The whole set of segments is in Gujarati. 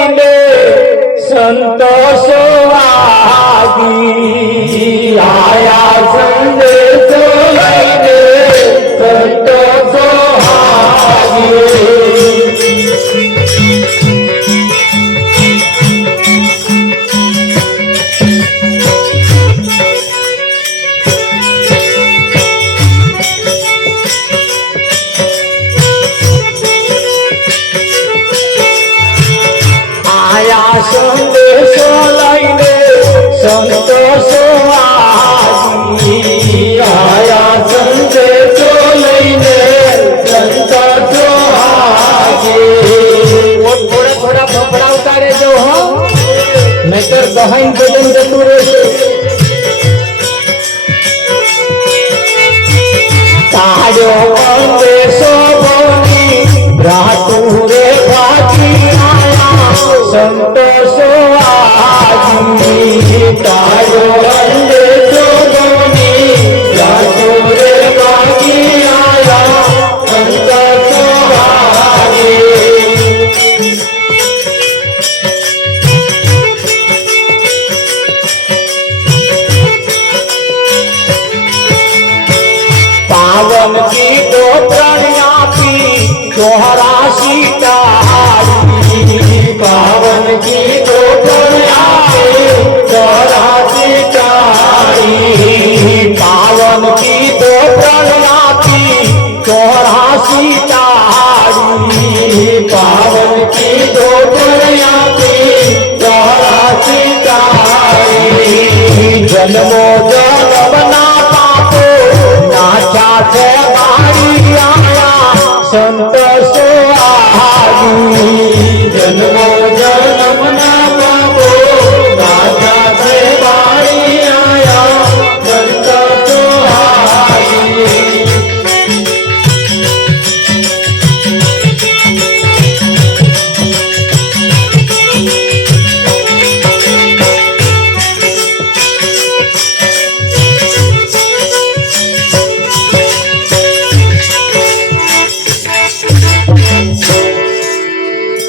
લઈને સંતોષો આદિ આયા સંદેશો લઈને સંતોષો આદિ संदेशो लईने संतोषो आदि आया संदेशो लईने संतोषो आदि थोड़ा थोड़ा फफड़ा उतारे जो हो मैं तो बहन बदन जतू रहे तारो संदेशो बनी रातू रे भागी संतोषो आदि तारो संदेशो बनी रातू रे भागी आया संतोषो आदि पावन की दो प्रणयापी तोहरा सीतारी पावन की दो प्रणयापी तोहरा सीतारी पावन की दो प्रणयापी तोहरा सीतारी पावन की दो प्रणयापी तोहरा सीतारी जन्मो जन्मना पापो नाचा से बारी आया संतोषो आदि जन्मो जन्मना पापो नाचा से बारी आया संतोषो आदि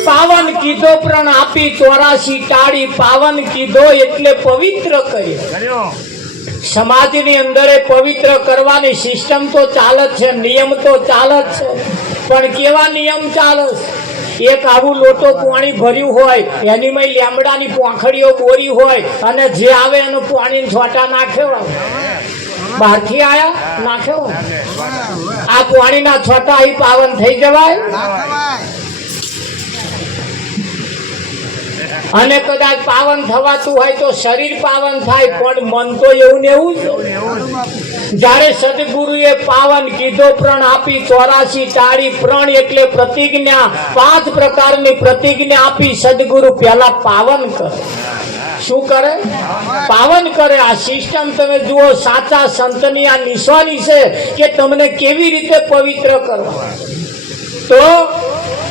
पावन कीधो प्रण आपी 84 टाળી पावन कीधो એટલે પવિત્ર કર્યો સમાજની અંદર પવિત્ર કરવાની સિસ્ટમ તો ચાલે છે નિયમ તો ચાલે છે પણ કેવા નિયમ ચાલે એક આવું લોટો પાણી ભર્યું હોય એની માં લેમડાની પોંખડીઓ બોરી હોય અને જે આવે એનું પાણી છોટા નાખ્યો બહારથી આયા નાખ્યો આ પાણીના છોટા અહીં પાવન થઈ જવાય અને કદાચ પાવન થવાતું હોય તો શરીર પાવન થાય પણ મન તો એવું ને એવું જ્યારે સદગુરુએ પાવન કીધો પ્રણ આપી 84 टाળી પ્રણ એટલે પ્રતિજ્ઞા 5 પ્રકારની પ્રતિજ્ઞા આપી સદગુરુ પહેલા પાવન કરે શું કરે પાવન કરે આ સિસ્ટમ તમે જુઓ સાચા સંતની આ નિશાની છે કે તમને કેવી રીતે પવિત્ર કરવા તો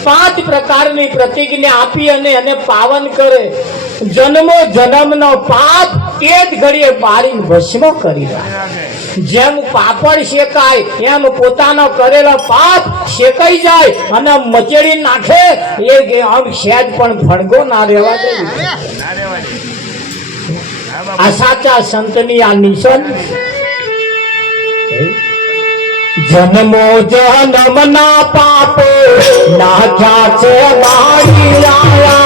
5 પ્રકારની પ્રતિજ્ઞા આપી અને એને પાવન કરે જન્મો જન્મનો પાપ તે જ ઘડીએ બારીને ભસ્મ કરી નાખે જેમ પાપડ શેકાય એમ પોતાનો કરેલો પાપ શેકાઈ જાય અને મચેડી નાખે એ આમ શેજ પણ ફળગો ના રહેવા દે આ સાચા સંતની આ નિશાની जन्मो जन्मना पापो नाचा से बारी आया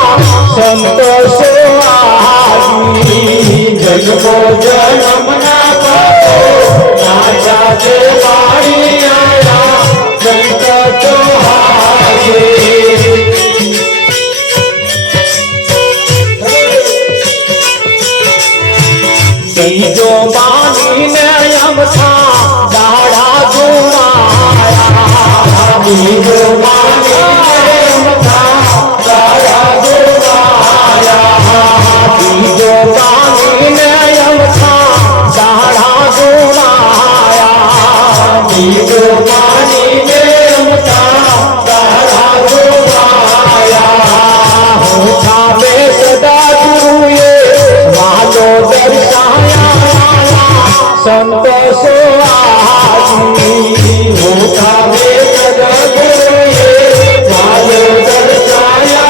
संतोषो आदि जन्मो जन्मना पापो नाचा से बारी आया संतोषो आदि तीजो बानी ने यम था दाड़ा गुमाया तीजो बानी ने यम था दाड़ा गुमाया तीजो बानी ने यम था दाड़ा गुमाया तीजो बानी ने यम था दाड़ा गुमाया होठा में सदा गुरुए मालो दर्शाया संतोषो आदि होठा में सदा गुरुए मालो दर्शाया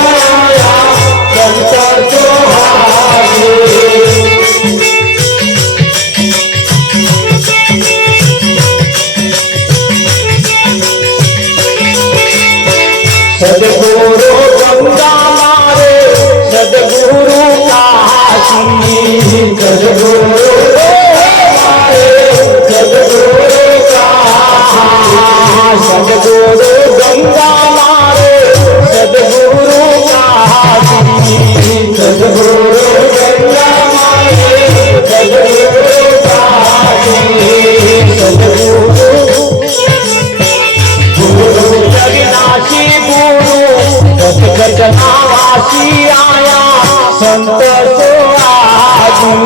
वासी आया संत सोहाजी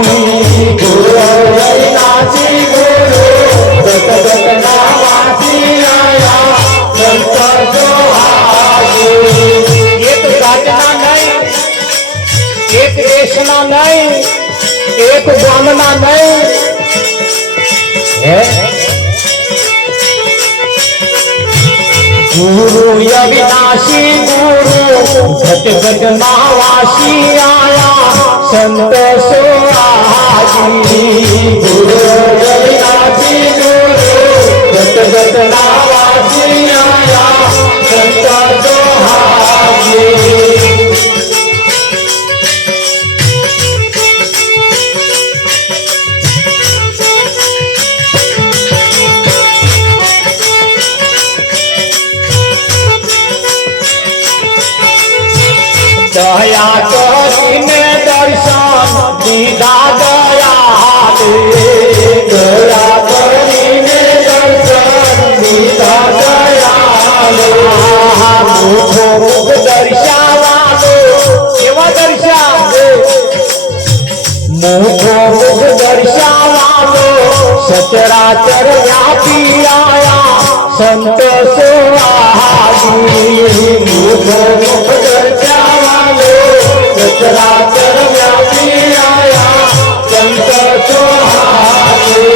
गुरु अविनाशी गुरु गत गत नावासी आया संत सोहाजी। एक घटना नहीं, एक देशना नहीं, एक गामना नहीं है। गुरु अविनाशी गुरु घट घट महावासी आया संत सोहाजी गुरु अविनाशी गुरु घट घट महावासी आया संत सोहाजी। दया करीने दर्शन दीदा दया दया करीने दर्शन दीदा दया मुख दर्शावा केवा दर्शा मुख दर्शावा सचराचर व्यापी आया संत सोहाजी मुख दर्शावा सचराचर व्यापी आया संत सोहाजी।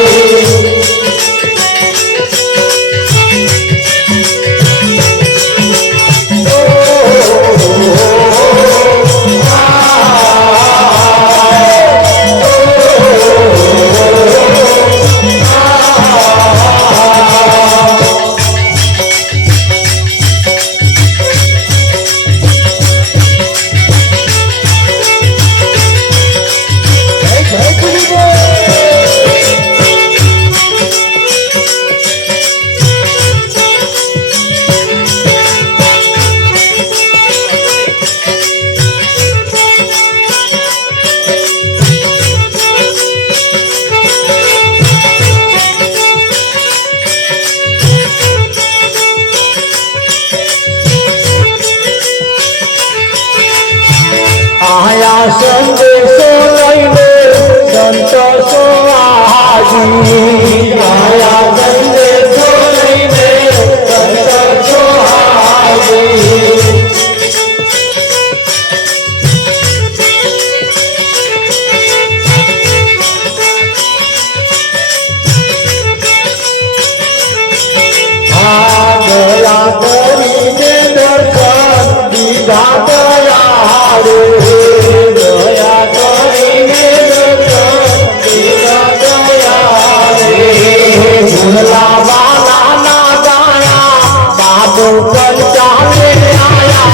आया संदेशो लईने संत सोहाजी आया संदेशो लईने संत सोहाजी। दया करीने दर्शन दीदा दया दया करीने दर्शन दीदा दया झूला वाला ना गाया बाबू पंचाले आया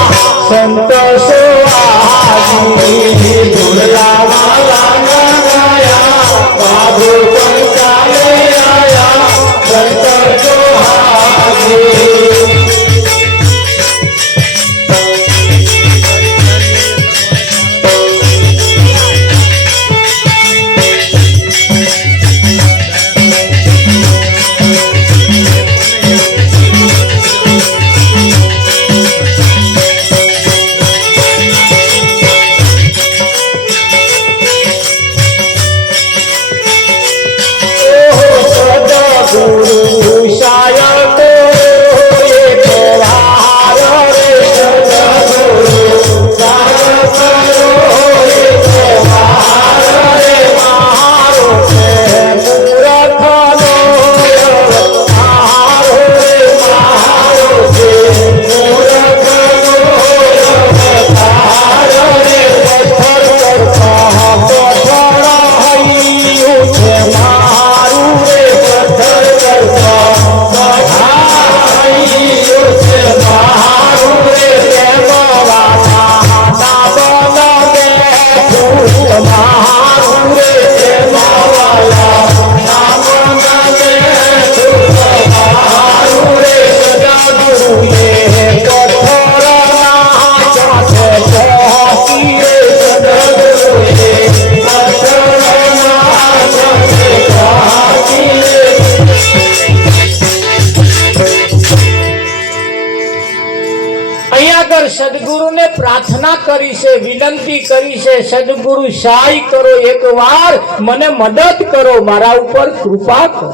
संत सोहाजी झूला वाला ना गाया बाबू पंचाले आया संत सोहाजी। કરી છે, વિનંતી કરી છે, સદગુરુ સહાય કરો, એકવાર મને મદદ કરો, મારા ઉપર કૃપા કરો.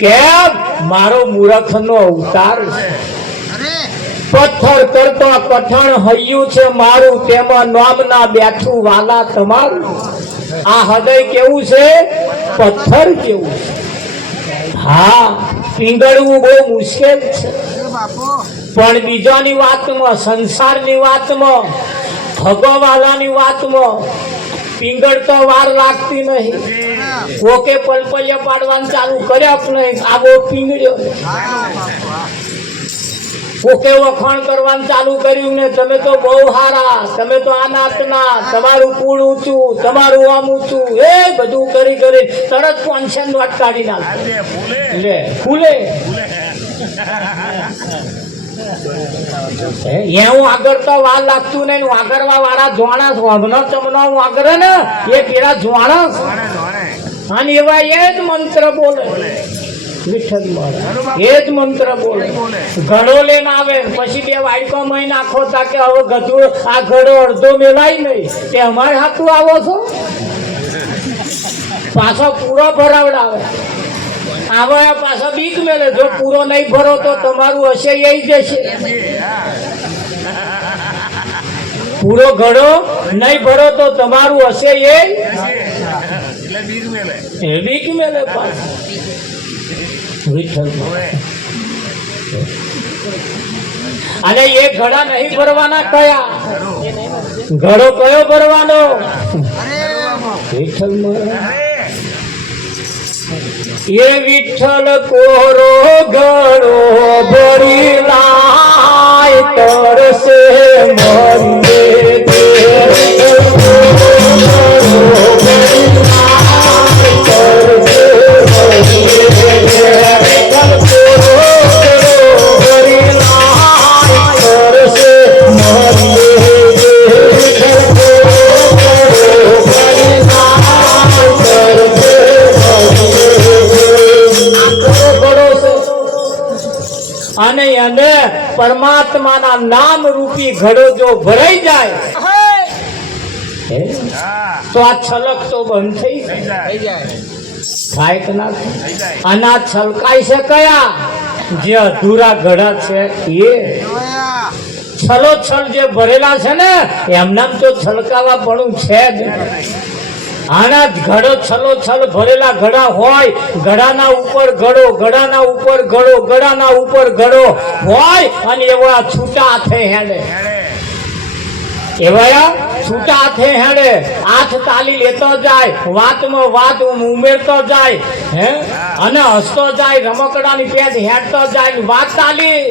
કેમ? મારો મૂર્ખનો અવતાર છે. પથ્થર કરતો કઠણ હૈયું છે મારું, તેમાં નામના બેઠું વાલા તમારું. આ હૃદય કેવું છે? પથ્થર કેવું છે. હા, પીંગળવું બહુ મુશ્કેલ છે, પણ બીજાની વાતમાં, સંસારની વાતમાં, ભગવાલાની વાતમાં પીંગળતો વાર લાગતી નહીં. કોકે પલપલિયા પાડવાનું ચાલુ કર્યા જ નહીં, આવો પીંગળ્યો. કોકે વખાણ કરવાનું ચાલુ કર્યું ને, તમે તો બહુ હારા, તમે તો આ નાતના, તમારું કુળ ઊંચું, તમારું આમ ઊંચું, એ બધું કરી કરી તરત 500 નોટ કાઢી નાખે. લે ફૂલે એવું આગળ તો વાર લાગતું નહીં. વાગરવા વાળા જોણાસ વાંધનો ચમનો વાગરે ને એ પેલા જોણાસ, અને એવા એ જ મંત્ર બોલે. વિઠ્ઠલ મહારાજ એ જ મંત્ર બોલે. ઘડો લઈને આવે, પછી 2 વાડકો મહી નાખો તાકે હવે ગધું આ ઘડો અડધો મેલાય નહીં, તે અમારે હાથું આવો છો. પાછો પૂરો ભરાવડાવે, આવે પાછો બીક મેલે, જો પૂરો નહીં ભરો તો તમારું હશે એ જશે. પૂરો ઘડો નહીં ભરો તો તમારું હશે એ બીક મેલે પાછું. અને એ ઘડા નહીં ભરવાના. કયા ઘડો કયો ભરવાનો? વિઠ્ઠલ. એ વિઠ્ઠલ કોરો ઘડો ભરી લાય તરસે અને પરમાત્માના નામ રૂપી ઘડો જો ભરાઈ જાય તો આ છલક તો બંધ થઈ જાય. થાય કે ના થાય? અને આ છલકાય છે કયા? જે અધૂરા ઘડા છે એ. છલોછલ જે ભરેલા છે ને એમનામ તો છલકાવા પણ છે જ. આના ઘડો છલોછલ ભરેલા ઘડા હોય, ઘડાના ઉપર ઘડો, ઘડાના ઉપર ઘડો, ઘડાના ઉપર ઘડો હોય, અને એવા છૂટા હાથે હેડે. એવા છૂટા હાથે હેડે, હાથ તાલી લેતો જાય, વાતમાં વાત ઉમેરતો જાય, હે, અને હસતો જાય, રમકડાની પેટ હેડતો જાય, વાત તાલી.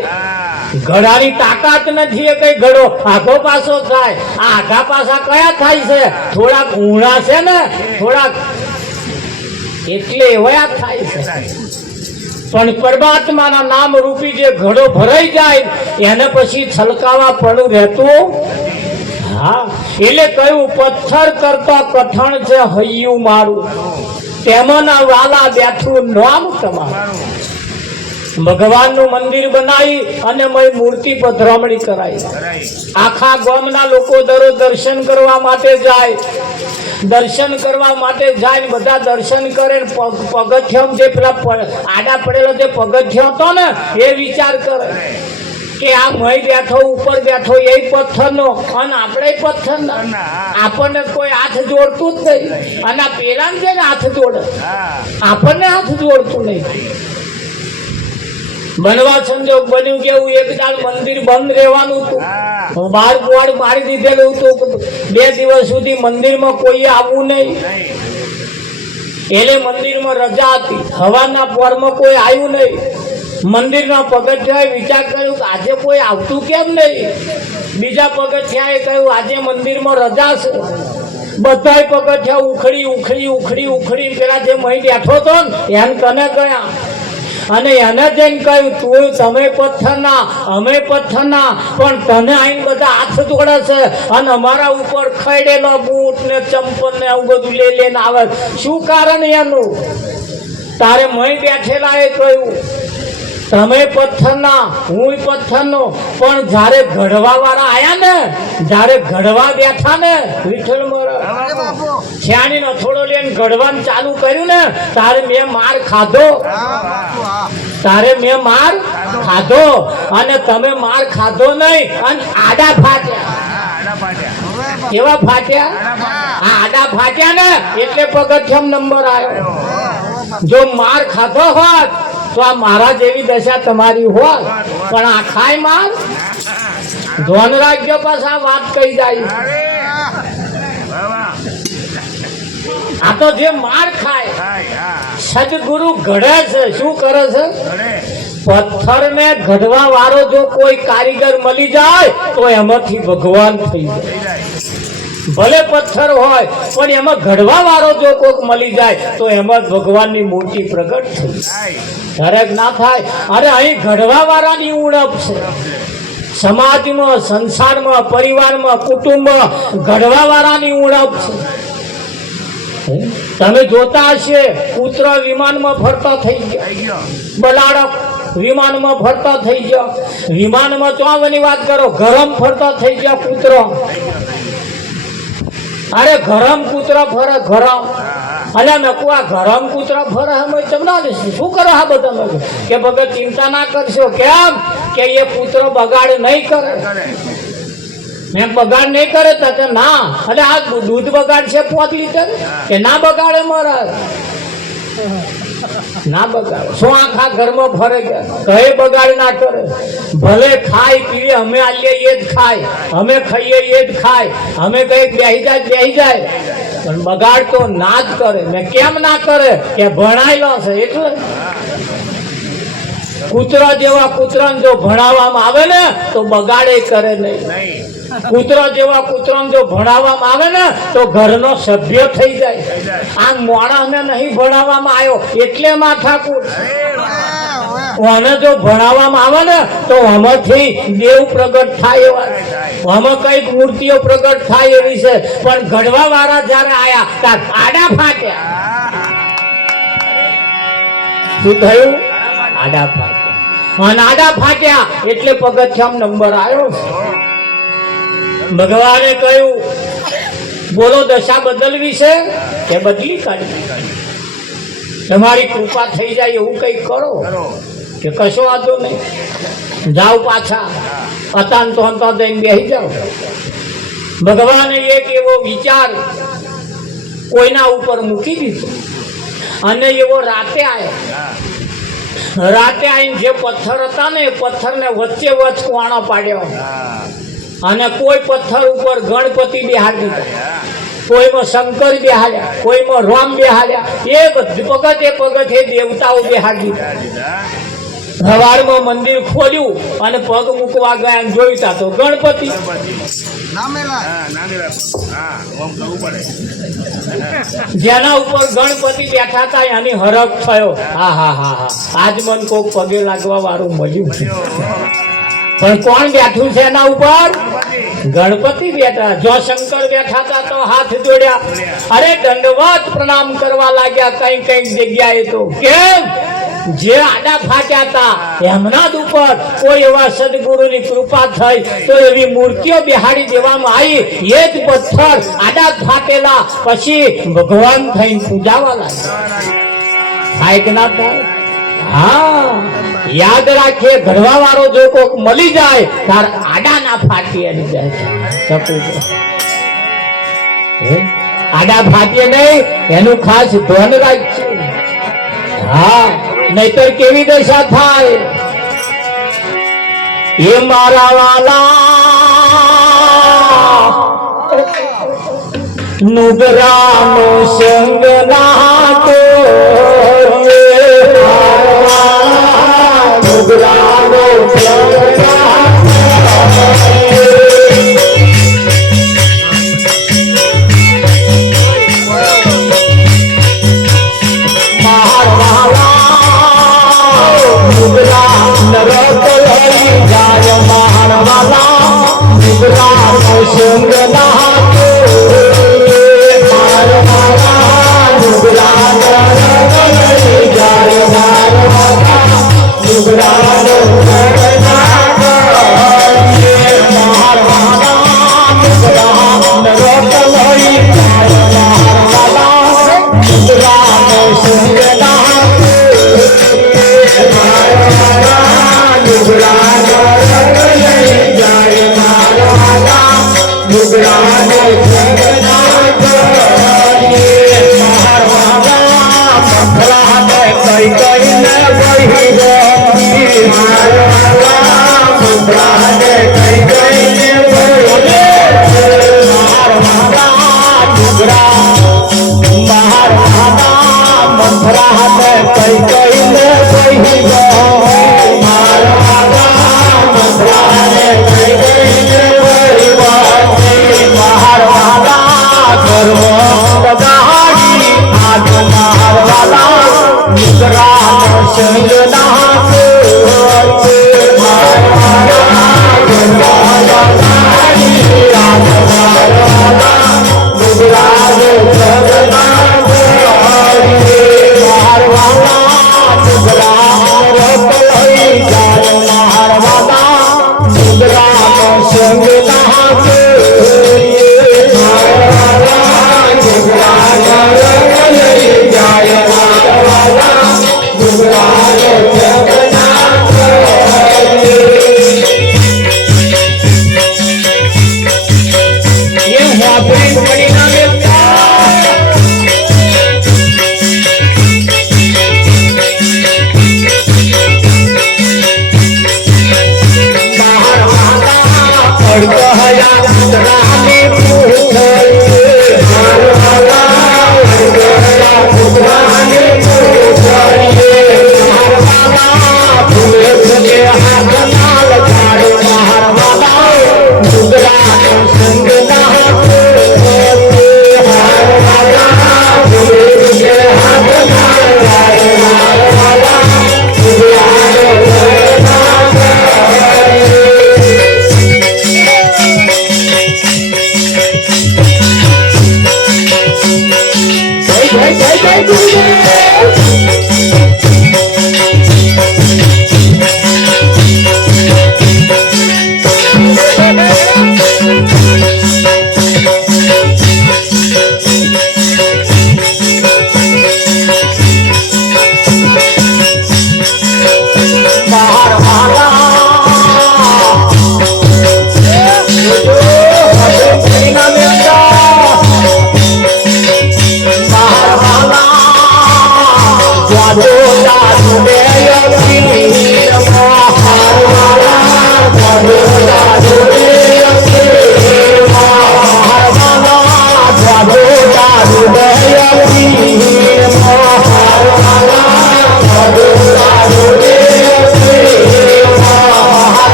ઘડાની તાકાત નથી એ કઈ ઘડો આઘો પાછો થાય. આ આઘા પાછા કયા થાય છે? થોડાક ઊંડા છે ને, થોડાક એટલે એવા થાય છે. પણ પરમાત્માના નામ રૂપી જે ઘડો ભરાઈ જાય એને પછી છલકાવા પડું રહેતું. હા, એટલે કયું? પથ્થર કરતા કઠણ છે હૈયું મારું, તેમાંના વાલા બેઠું નામ તમારું. ભગવાનનું મંદિર બનાવી અને મૂર્તિ પધરામણી કરાઈ. આખા ગામના લોકો દરરોજ દર્શન કરવા માટે જાય, દર્શન કરવા માટે જાય. બધા દર્શન કરે. પગથિયા જે પેલા આડા પડેલો જે પગથિયો હતો ને એ વિચાર કરે કે આ મય બેઠો, ઉપર બેઠો એ પથ્થરનો, અને આપણે પથ્થરના. આપણને કોઈ હાથ જોડતું જ નહીં, અને પેલા છે ને હાથ જોડે, આપણને હાથ જોડતું નહીં. બનવા સંજોગ બન્યું કે એક દાળ મંદિર બંધ રહેવાનું હતું, બાર બોર્ડ મારી દીધેલું હતું, 2 દિવસ સુધી મંદિરમાં કોઈ આવવું નહીં. એટલે મંદિરમાં રજા હતી, હવાના પોરમાં કોઈ આવ્યું નહીં. મંદિરના પગથિયાએ વિચાર કર્યો કે આજે કોઈ આવતું કેમ નહીં. બીજા પગથિયાએ કહ્યું આજે મંદિરમાં રજા છે. બધા પગથિયા ઉખડી ઉખડી ઉખડી ઉખડી પેલા જે મહી બેઠો હતો ને એમ કને ગયા, અને એને જઈને કહ્યું તું તમે પથ્થરના, અમે પથ્થરના, પણ તને આઈને બધા હાથ જોડે છે અને અમારા ઉપર ખડેલો બૂટ ને ચંપલ ને આવું બધું લઈને આવે. શું કારણ એનું? તારે મહી બેઠેલા એ કહ્યું તમે પથ્થરના હું પથ્થરનો, પણ જ્યારે ઘડવા વાળા આયા ને, જ્યારે ઘડવા બેઠા ને વિઠ્ઠલ મહારાજ છાણીનો થોડો લઈને ઘડવાનું ચાલુ કર્યું ને, તારે મેં માર ખાધો, તારે મેં માર ખાધો, અને તમે માર ખાધો નહીં અને આડા ફાટ્યા. કેવા ફાટ્યા? આ આડા ફાટ્યા ને એટલે પગથિયમ નંબર આવ્યો. જો માર ખાધો હોત તો આ મારા જેવી દશા તમારી હોત, પણ આ ખાય માર. ધોન રાખજો, પાછા વાત કહી જાય. આ તો જે માર ખાય. સદગુરુ ઘડે છે. શું કરે છે? પથ્થર ને ઘડવા વાળો જો કોઈ કારીગર મળી જાય તો એમાંથી ભગવાન થઈ જાય. ભલે પથ્થર હોય પણ એમાં ઘડવા વાળો જો કોઈક મળી જાય તો એમાં ભગવાનની મૂર્તિ પ્રગટ થઈ જાય. દરેક ના થાય. અરે અહીં ઘડવા વાળાની ઉણપ છે. સમાજમાં, સંસારમાં, પરિવારમાં, કુટુંબમાં ઘડવા વાળાની ઉણપ છે. તમે જોતા હશે, પુત્ર વિમાનમાં ફરતા થઈ ગયા, બલાડક વિમાનમાં ફરતા થઈ ગયા. વિમાનમાં ચોવાની વાત કરો, ગરમ ફરતા થઈ ગયા પુત્ર. અરે ગરમ કૂતરો ફરે, ગરમ. અલ્યા મેં કહું, આ ગરમ કૂતરો ફરે અમે ચમના દેશું શું કરો? હા બધા કે ભગત ચિંતા ના કરશો. કેમ? કે એ પુત્રો બગાડ નહીં કરે. મેં બગાડ નહીં કરે તો ના. અરે આ દૂધ બગાડ છે 5 લીટર કે ના બગાડે મારા? ના બગાડે. શું આખા ઘરમાં ફરે ગયા? કઈ બગાડ ના કરે. ભલે ખાય પીએ, અમે આલીએ એ જ ખાય, અમે ખાઈએ એ જ ખાય, અમે કઈ બેહી જાય, પણ બગાડ તો ના જ કરે. ને કેમ ના કરે? કે ભણાયેલો છે એટલે. કૂતરા જેવા કૂતરાને જો ભણાવવામાં આવે ને તો બગાડે કરે નહીં. કૂતરા જેવા કૂતરાને જો ભણાવવામાં આવે ને તો ઘરનો સભ્ય થઈ જાય. આ માણસને નહીં ભણાવવામાં આવ્યો એટલે માથાકૂટ. આને જો ભણાવવામાં આવે ને તો આમાંથી દેવ પ્રગટ થાય એવા, આમાં કઈક મૂર્તિઓ પ્રગટ થાય એવી છે. પણ ઘડવા વાળા જયારે આયા ત્યારે આડા ફાટ્યા. શું થયું? આડા ફાટ્યા. અને આડા ફાટ્યા એટલે પગથિયમ નંબર આવ્યો. ભગવાને કહ્યું, બોલો દશા બદલવી છે કે બદલી કાઢવી? તમારી કૃપા થઈ જાય એવું કઈ કરો. કે કશો વાંધો નહીં, જાઓ પાછા અતાન તો દઈને બેસી જાઓ. ભગવાને એક એવો વિચાર કોઈના ઉપર મૂકી દીધો અને એવો રાતે આવ્યો. રાતે આવીને જે પથ્થર હતા ને એ પથ્થરને વચ્ચે વચ્ચ કુવાણો પાડ્યો અને કોઈ પથ્થર ઉપર ગણપતિ બેહાડી દીધા, કોઈમાં શંકર બેહાડ્યા, કોઈમાં રામ બેહાડ્યા, એ બધું પગથે એ દેવતાઓ બેહાડી દીધા. સવારમાં મંદિર ખોલ્યું અને પગ મૂકવા ગયા જોયું તા તો ગણપતિ. જેના ઉપર ગણપતિ બેઠા હતા એની હરખ થયો. હા હા હા હા, આજ મન કોક પગે લાગવા વાળું મળ્યું. પણ કોણ બેઠું છે એના ઉપર? ગણપતિ બેઠા. જો શંકર બેઠા હતા તો હાથ જોડ્યા, અરે દંડવત પ્રણામ કરવા લાગ્યા કઈ કઈ જગ્યાએ. તો કેમ? જે આડા ફાટ્યા હતા એમના જ ઉપર કોઈ એવા સદગુરુની કૃપા થઈ તો એવી મૂર્તિઓ બેહાડી દેવામાં આવી. એ જ પથ્થર આડા ફાટેલા પછી ભગવાન થઈને પૂજાવા લાગ્યા. થાય કે ના થાય? હા, યાદ રાખીએ, ઘડવા વાળો જો કોક મળી જાય તાર આડા ના ફાટી એની જાય. આડા ફાટીએ નહીં એનું ખાસ ધ્યાન રાખજો. હા, નહીતર કેવી દશા થાય? એ મારા વાલા નુગરાનો સંગ નાતો, નુગરાનો સંગ નુગરા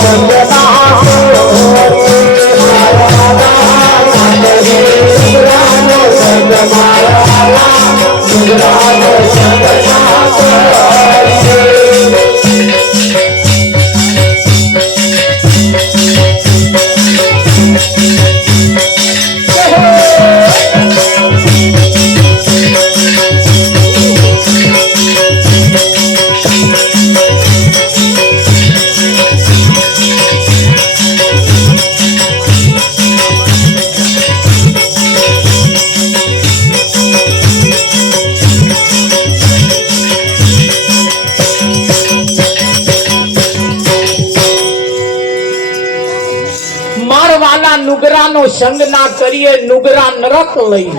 Sangha વાલા નુગરાનો સંગ ના કરીએ નુગરા નરક લઈ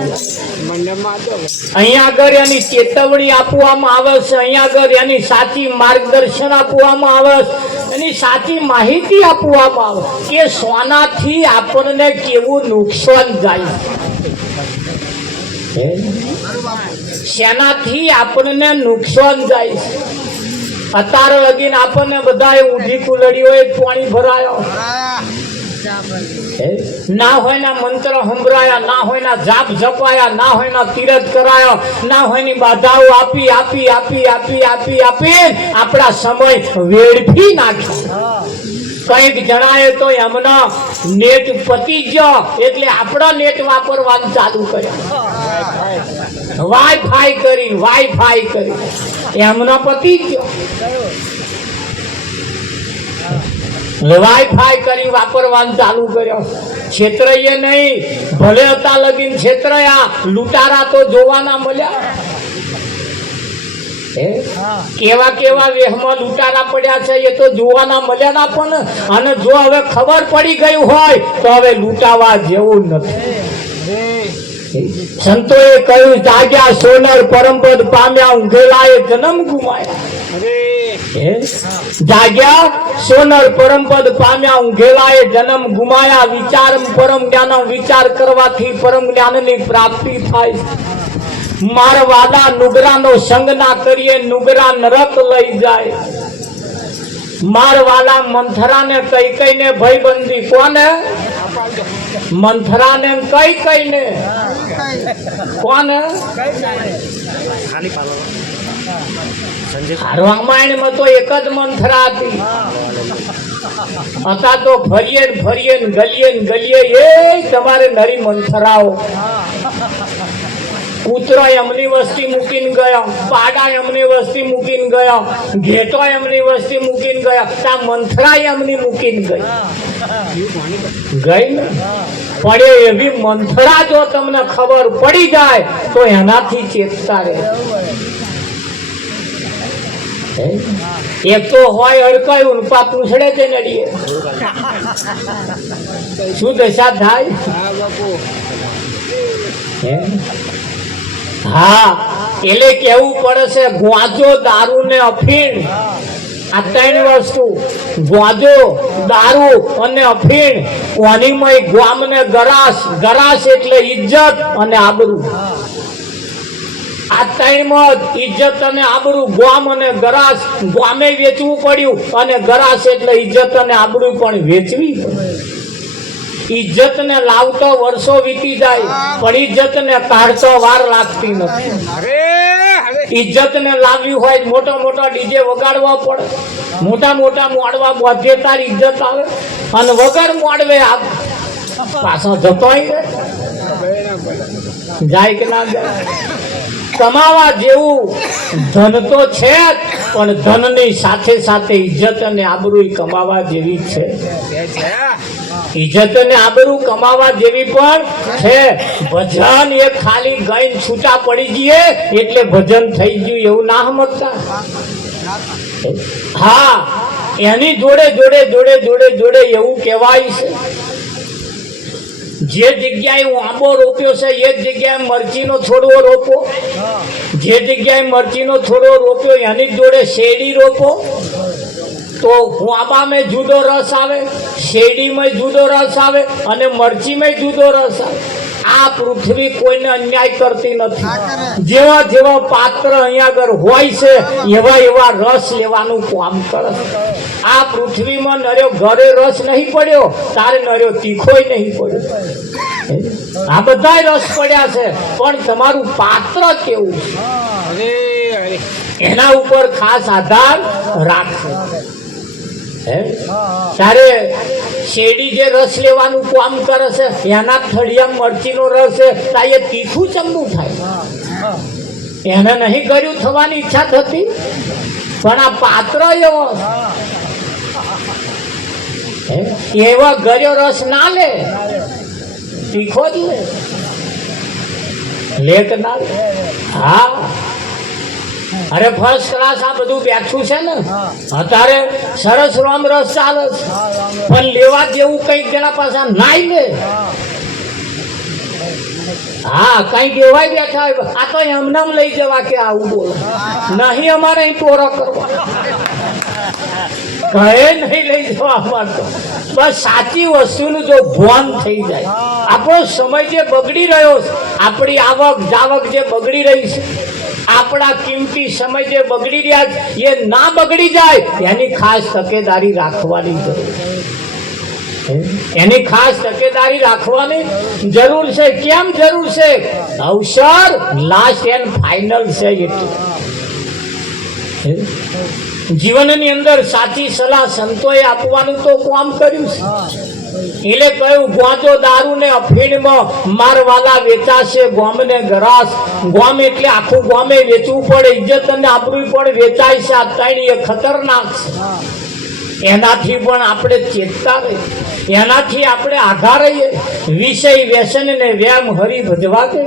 અહીંયા આગળ એની ચેતવણી આપવામાં આવે છે, અહીંયા આગળ એની સાચી માર્ગદર્શન આપવામાં આવે છે, એની સાચી માહિતી આપવામાં આવે કે સોનાથી આપણને કેવું નુકસાન જાય, શેનાથી આપણને નુકસાન જાય. અત્યારે લગીને આપણને બધા ઊંધી કુલડીઓ પાણી ભરાયો, ના હોય ના મંત્ર સંભળાયા, ના હોય ના જાપ જપાયા, ના હોય ના તીરથ કરાયો, ના હોય ની બાધાઓ આપી આપી આપી આપી આપી આપી આપણા સમય વેડફી નાખ્યો. કઈક જણાય તો એમના નેટ પતી ગયો એટલે આપણા નેટ વાપરવાનું ચાલુ કર્યા, વાઈફાઈ કરી એમનો પતી ગયો, વાઈફાઈ કરી વાપરવાનું ચાલુ કર્યો. છેતરાઈએ નહીં, ભલે હતા લગીન છેતરાયા, લૂંટારા તો જોવાના મળ્યા. કેવા કેવા વેહમાં લૂંટારા પડ્યા છે એ તો જોવાના મળ્યા ના. પણ અને જો હવે ખબર પડી ગયું હોય તો હવે લૂંટાવા જેવું નથી. સંતોએ કહ્યું જાગ્યા સોનર પરમપદ પામ્યા, ઊંઘેલાએ જન્મ ગુમાયા. જાગ્યા સોનર પરમપદ પામ્યા, ઊંઘેલાએ જન્મ ગુમાયા. વિચાર પરમ જ્ઞાન, વિચાર કરવાથી પરમ જ્ઞાનની પ્રાપ્તિ થાય. મારા વાલા નુગરાનો સંગ ના કરીએ નુગરા નરક લઈ જાય. મારા વાલા મંથરાને કઈ કઈને ભયબંધી, કોને? મંથરાને કઈ કઈને, કોને? રામાયણમાં તો એક જ મંથરા હતી. હતા તો ફરીએ ગલીએ એ તમારે નરી મંથરાઓ. કૂતરો એમની વસ્તી મૂકીને ગયો, પાડા એમની વસ્તી મૂકીને ગયો, ઘેટો એમની વસ્તી મૂકીને ગયો, તા મંથરા એમની મૂકીને ગઈ ને. પડે એવી મંથરા જો તમને ખબર પડી જાય તો એનાથી ચેતતા રહે. એક તો હોય અડકાયું પા પૂછડે છે નડીએ, શું દશા થાય? હા, એટલે કેવું પડે છે ગ્વાજો, દારૂ ને અફીણ, આ ત્રણ વસ્તુ, ગ્વાજો, દારૂ અને અફીણ, કોનીમય ગ્વામ ને ગરાસ. ગરાસ એટલે ઇજ્જત અને આબરૂ. આ ત્રણમાં ઇજ્જત અને આબરૂ, ગ્વામ અને ગરાસ. ગ્વામે વેચવું પડ્યું અને ગરાસ એટલે ઇજ્જત અને આબરૂ પણ વેચવી પડે. ઇજ્જત ને લાવતો વર્ષો વીતી જાય પણ ઇજ્જત ને કાઢતો વાર લાગતી નથી. ઇજ્જત ને લાવવી હોય મોટા મોટા ડીજે વગાડવા પડે, મોટા મોટા મોડવા બોધે તાર ઇજ્જત આવે, અને વગર મોડવે પાછો જતો જાય કે ના જાય. કમાવા જેવું ધન તો છે પણ ધનની સાથે સાથે ઇજ્જત અને આબરૂ કમાવા જેવી છે. ઇજ્જત અને આબરૂ કમાવા જેવી પણ છે. ભજન એ ખાલી ગઈને છૂટા પડી જઈએ એટલે ભજન થઈ ગયું એવું ના સમજતા. હા, એની જોડે જોડે જોડે જોડે જોડે એવું કહેવાય છે જે જગ્યાએ આંબો રોપ્યો છે એ જગ્યાએ મરચીનો છોડવો રોપો, જે જગ્યાએ મરચીનો છોડવો રોપ્યો એની જોડે શેરડી રોપો તો આંબામાં જુદો રસ આવે, શેરડીમાં જુદો રસ આવે અને મરચીમાં જુદો રસ આવે. આ પૃથ્વી કોઈને અન્યાય કરતી નથી. જેવા જેવા પાત્ર અહીંયા આગળ હોય છે એવા એવા રસ લેવાનું કામ કરે. આ પૃથ્વીમાં નર્યો ઘરે રસ નહીં પડ્યો, તારે નર્યો તીખોય નહીં પડ્યો. આ બધા રસ પડ્યા છે પણ તમારું પાત્ર કેવું છે એના ઉપર ખાસ આધાર રાખશે. ત્યારે શેરડી જે રસ લેવાનું કામ કરે છે એના થળિયા મરચીનો રસ છે એ તીખું ચમનું થાય. એને નહીં કર્યું થવાની ઈચ્છા થતી પણ આ પાત્ર એવો ગર્યો રસ ના લે, તીખો જ લે કે ના લે. હા, અરે ફર્સ્ટ ક્લાસ આ બધું બેઠું છે ને, અત્યારે સરસ રામ રસ ચાલે છે, પણ લેવા જેવું કઈક જણા પાછા નાઈ લે. હા, કઈક એવાય બેઠા હોય, આ તો એમનામ લઈ જવા કે આવું બોલો નહીં, અમારે અહીં ટોરો કરવા ઘરે નહીં લઈ જવા માંગતો. બસ સાચી વસ્તુનું જો ભાન થઈ જાય, આપણો સમય જે બગડી રહ્યો છે, આપણી આવક જાવક જે બગડી રહી છે, આપણા કિંમતી સમય જે બગડી રહ્યા છે, એ ના બગડી જાય એની ખાસ તકેદારી રાખવાની જરૂર છે. એની ખાસ તકેદારી રાખવાની જરૂર છે. કેમ જરૂર છે? અવસર લાસ્ટ એન્ડ ફાઇનલ છે. એટલે જીવનની અંદર સાચી સલાહ સંતોએ આપવાનું તો કામ કર્યું છે. એટલે કહ્યું, ગોજો દારૂ ને અફીણમાં મારવાલા વેચાશે ગોમને ગરાસ. ગોમ એટલે આખું ગોમે વેચવું પડે, ઇજ્જત અને આબરૂ પણ વેચાય છે. આ ત્રણ એ ખતરનાક છે. એનાથી પણ આપણે ચેતતા રહીએ, એનાથી આપણે આઘા રહીએ. વિષય વ્યસન ને વ્યામ હરી ભજવા કે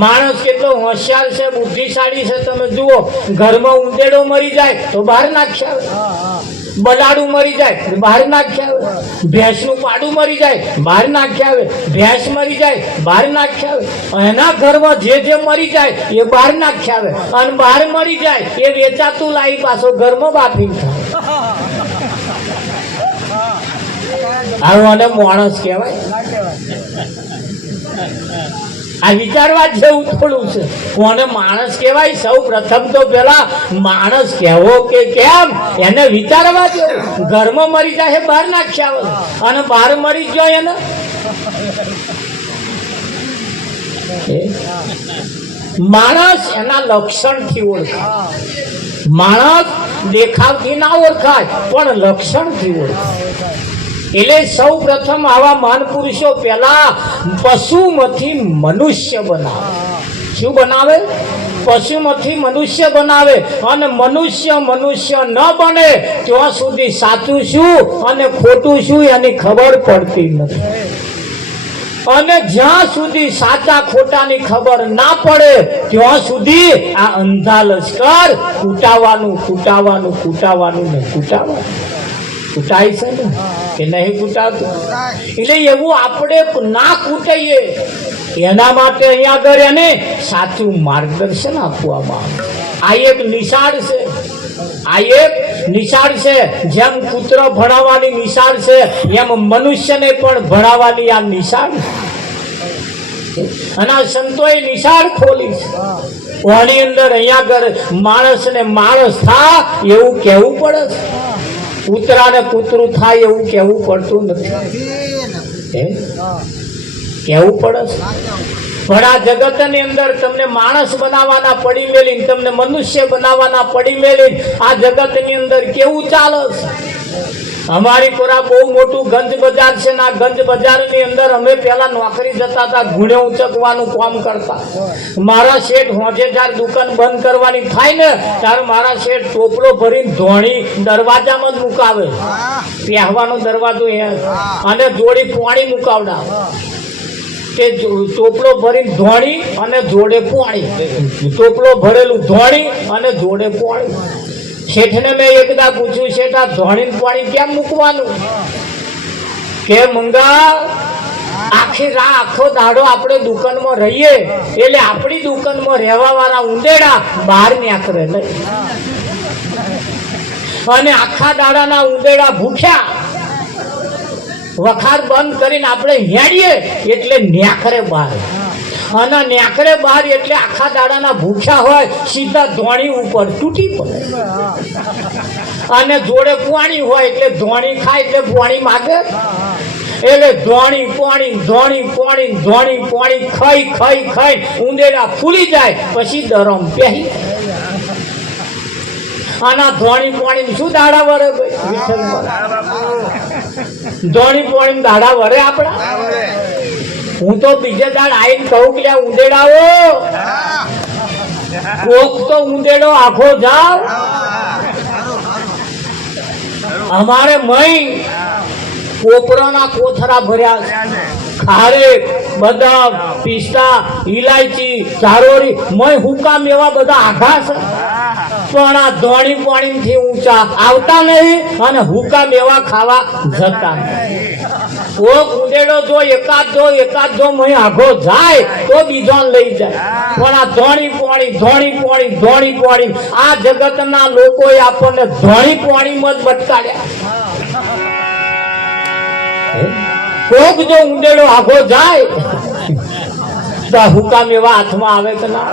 માણસ કેટલો હોશિયાર છે, બુદ્ધિશાળી છે. તમે જુઓ, ઘરમાં ઉંદેડો મરી જાય તો બહાર નાખ્યા, બલાડું મરી જાય બહાર નાખ્યા, ભેંસનું પાડું મરી જાય બહાર નાખ્યા, ભેંસ મરી જાય બહાર નાખ્યા. એના ઘરમાં જે જે મરી જાય એ બહાર નાખ્યા, અને બહાર મરી જાય એ વેચાતું લાવી પાછો ઘરમાં બાફી થાય. આવું અને માણસ કહેવાય? આ વિચારવા જેવું થોડું છે. કોને માણસ કહેવાય? સૌ પ્રથમ તો પેલા માણસ કહેવો કે કેમ એને વિચારવા જેવું. ઘરમાં મરી જાય બહાર નાખ્યા, અને બહાર મરી ગયો એને માણસ એના લક્ષણથી ઓળખાય. માણસ દેખાવથી ના ઓળખાય, પણ લક્ષણથી ઓળખાય. એટલે સૌ પ્રથમ આવા મહાન પુરુષો પેલા પશુમાંથી મનુષ્ય બનાવે. શું બનાવે? પશુમાંથી મનુષ્ય બનાવે. અને મનુષ્ય ન બને ત્યાં સુધી સાચું શું અને ખોટું શું એની ખબર પડતી નથી. અને જ્યાં સુધી સાચા ખોટાની ખબર ના પડે ત્યાં સુધી આ અંધા લશ્કર કૂટાવાનું ને કૂટાય છે ને કે નહીં કૂટાતું? એટલે એવું આપણે ના કૂટાઈએ એના માટે અહીંયા આગળ એને સાચું માર્ગદર્શન આપવામાં આવે. આ એક નિશાળ છે. જેમ કૂતરો ભણાવવાની નિશાળ છે, એમ મનુષ્યને પણ ભણાવવાની આ નિશાળ. અને આ સંતોએ નિશાળ ખોલી છે. આની અંદર અહીંયા આગળ માણસને માણસ થા એવું કહેવું પડે છે. કૂતરાને કૂતરું થાય એવું કહેવું પડતું નથી. કહેવું પડે છે. પણ આ જગતની અંદર તમને માણસ બનાવવાના પડી મેલી, તમને મનુષ્ય બનાવવાના પડી મેલી. આ જગતની અંદર કેવું ચાલે છે? અમારી કોરા બહુ મોટું ગંજ બજાર છે ને આ ગંજ બજારની અંદર અમે પહેલા નોકરી જતા હતા, ગુણે ઉચકવાનું કામ કરતા. મારા શેઠ હોજે જ્યારે દુકાન બંધ કરવાની થાય ને ત્યારે મારા શેઠ ટોપલો ભરીને ધોણી દરવાજામાં જ મુકાવે, પહેવાનો દરવાજો અને જોડી પાણી મુકાવડા. તે ટોપલો ભરીને ધોણી અને જોડે પાણી, ટોપલો ભરેલું ધોણી અને જોડે પાણી. શેઠને મેં એકદા પૂછ્યું, શેઠ આ ધોણી પાણી કેમ મૂકવાનું? કે મંગા આખો દાડો આપણે દુકાનમાં રહીએ એટલે આપણી દુકાનમાં રહેવા વાળા ઉંદેડા બહાર નીકળે નહીં, અને આખા દાડાના ઉંદેડા ભૂખ્યા વખાર બંધ કરીને આપણે હેડીએ એટલે નેકરે બહાર, અને નેકરે બહાર એટલે આખા દાડાના ભૂખ્યા હોય સીધા ધોણી ઉપર તૂટી પડે. અને જોડે પાણી હોય એટલે ધોણી ખાય એટલે પાણી માગે, એટલે ધોણી પાણી ખાઈ ઉંદેડા ફૂલી જાય, પછી દરમ પહેરી. આના ધોણી પાણી શું દાડા વરે? ધોણી પાણી દાડા વરે આપડા? હું તો બીજે દાડ આઈને કહું કે ઉંદેડાઓ કોક તો ઉંદેડો આખો જાવ. અમારે મય કોપરાના કોથરા ભર્યા, ખારેક, બદામ, પિસ્તા, ઇલાયચી, ચારોરી, મય હુકામ એવા બધા આઘા છે. પણ આ ધોણી પાણીથી ઊંચા આવતા નહીં અને હુકામ એવા ખાવા જતા નહીં. કોક ઉંદેડો જો એકાદ જો મય આઘો જાય તો બીજો લઈ જાય. પણ આ ધોણી પાણી આ જગતના લોકોએ આપણને ધોણી પાણીમાં જ બટકાડ્યા. કોક જો ઉંદેડો આઘો જાય તો હુકામ એવા હાથમાં આવે કે ના?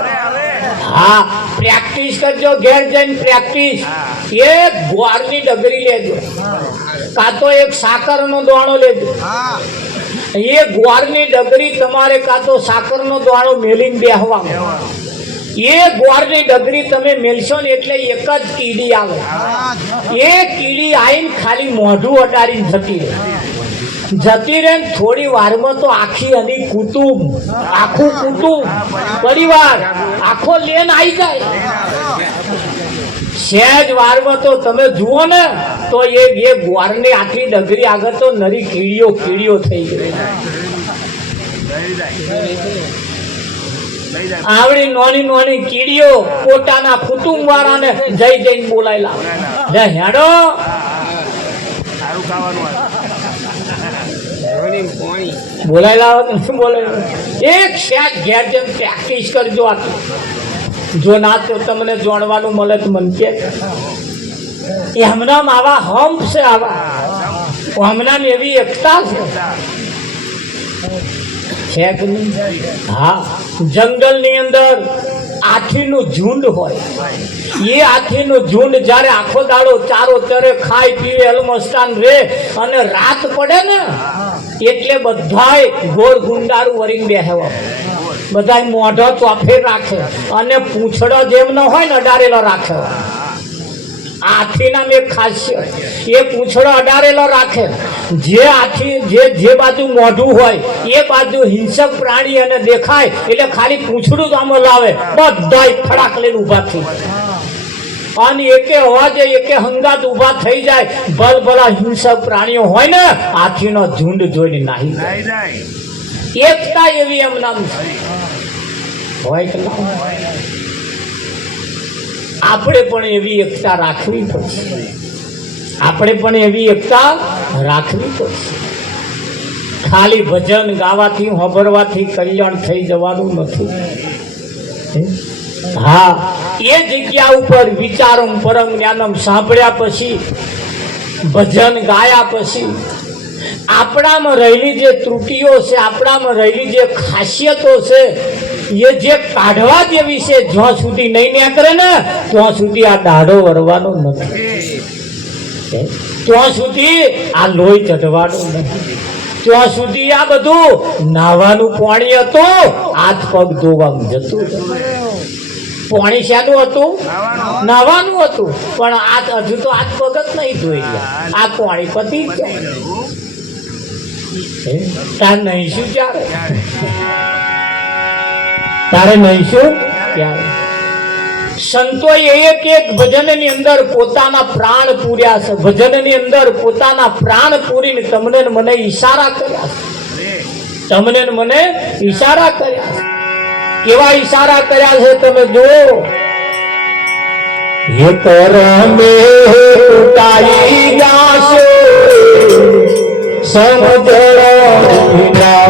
હા, પ્રેક્ટિસ કરજો, ઘેર જઈને પ્રેક્ટિસ. એક ગોળની ડગરી લેજો, કાં તો એક સાકરનો દોણો લેજો. એ ગોળની ડગરી તમારે કાં તો સાકરનો દોણો મેલીને બેહવાનો. એ ગોળની ડગરી તમે મેલશો ને એટલે એક જ કીડી આવે. એ કીડી આવીને ખાલી મોઢું અડાડીને જતી રહે. થોડી વારમાં તો આખી અને આખું કુટુંબ પરિવાર આખો લેન આવી જાય. સહેજ વારમાં તો તમે જુઓ ને તો એ ગોળની આખી ડગરી આગળ તો નરી કીડીઓ થઈ ગઈ. આવડી નાની કીડીઓ પોતાના કુટુંબ વાળાને જઈને બોલાયેલા, હેડો બોલાયેલા. એક શેઠ ઘેર જેમ પ્રેક્ટિસ કરજો. જો ના તો તમને જાણવાનું મળે તો મન કે હમણાં આવા હમ્પ છે, આવા હમણાં એવી એકતા છે કે નહીં? હા, જંગલની અંદર હાથીનું ઝુંડ હોય. એ હાથીનું ઝુંડ જ્યારે આખો દાડો ચારો ચરે ખાય પીવે અલમસ્તાન રે અને રાત પડે ને એટલે બધાય ગોળ ગુંડારું વરીને બેહવા, બધાય મોઢો ચોફે રાખે અને પૂંછડો જેમ ન હોય ને અડારેલો રાખે. હાથીના એક ખાસિયત, એ પૂંછડો અડારેલો રાખે. જે હાથી જે બાજુ મોઢું હોય એ બાજુ હિંસક પ્રાણી અને દેખાય એટલે ખાલી પૂંછડું જ આમ લાવે, બધાય ફડાક લઈને ઊભા થઈ અને એકે અવાજે એકે હંગાત ઊભા થઈ જાય. ભલભલા હિંસક પ્રાણીઓ હોય ને હાથીનો ઝુંડ જોઈને નાહી જાય. એકતા એવી એમ નામ હોય કે ના? આપણે પણ એવી એકતા રાખવી પડશે. ખાલી ભજન ગાવાથી સાંભળવાથી કલ્યાણ થઈ જવાનું નથી. હા, એ જગ્યા ઉપર વિચારમ પરમ જ્ઞાનમ સાંભળ્યા પછી, ભજન ગાયા પછી આપણામાં રહેલી જે ત્રુટિઓ છે, આપણામાં રહેલી જે ખાસિયતો છે, એ જે કાઢવા જેવી છે, જ્યાં સુધી નહીં નીકળે ને ત્યાં સુધી આ દાઢો વરવાનો નથી, ત્યાં સુધી આ લોહી ચઢવાનું નથી, ત્યાં સુધી આ બધું નાવાનું પાણી હતું, હાથ પગ ધોવાનું જતું. પાણી શાનું હતું? નાવાનું હતું. પણ આ હજુ તો હાથ પગ જ નહીં ધોઈ ગયા. આ પાણી પતી જ જાય. તાર નહીં શું ક્યારે? તારે નહીં શું ક્યારે? સંતોએ એક ભજનની અંદર પોતાના પ્રાણ પૂર્યા છે. ભજનની અંદર પોતાના પ્રાણ પૂરીને તમને મને ઈશારા કર્યા છે. તમને મને ઈશારા કર્યા છે. કેવા ઈશારા કર્યા છે તમે જુઓ. હે કરમે ઉતાઈ જાશો સમજણ વિના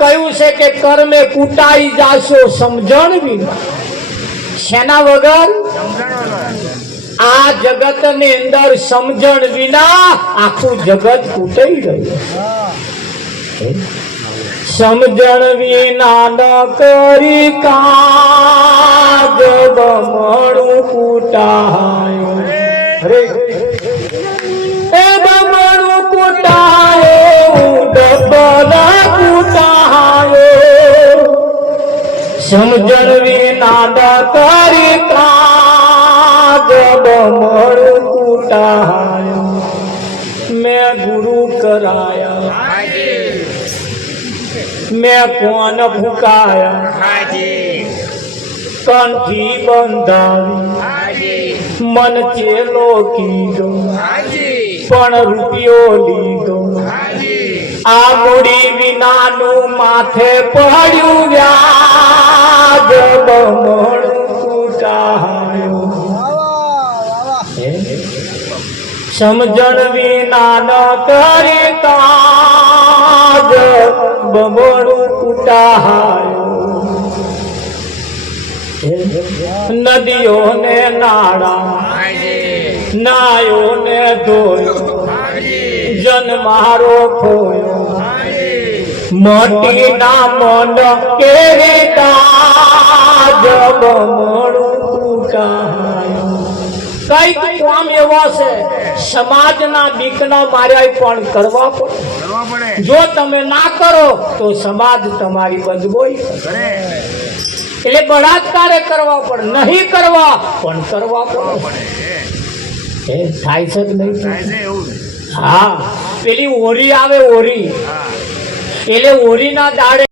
કહ્યું છે કે કર્મે કૂટાઈ જાશો સમજણ વિના. શેના વગર? આ જગત ની અંદર સમજણ વિના આખું જગત કૂટાઈ ગયું. સમજણ વિના ન કરી કાજ બમણું કૂટાયું. એ બમણું કૂટાયું ડબલ કૂટાયું. સમજણ વિના ન કરી કાજ બમણું કૂટાયું. મેં ગુરુ કરાયા, મેં કોણ ફૂકાયા, કંઠી બંધાવી, મન ચેલો કીધો, પણ રૂપિયો લીધો. આ મૂડી વિનાનું માથે પડ્યું વ્યાજ બમણું કૂટાયું. સમજણ વિના ન કરી કાજ બમણું કૂટાયું. નદીઓ ને નાળા નાયો ને ધોયો, જન મારો ખોયો. મોટી ના મન કેવી કાજ બમણું કૂટાયું. કઈક કામ એવા છે સમાજના બીકના માર્યા પણ કરવા પડે. જો તમે ના કરો તો સમાજ તમારી બદબોઈ કરે. એટલે બળાત્કારે કરવા પડે, નહીં કરવા પણ કરવા પડે. એ થાય છે કે નહીં? હા, પેલી ઓરી આવે, ઓરી એટલે ઓરીના દાડે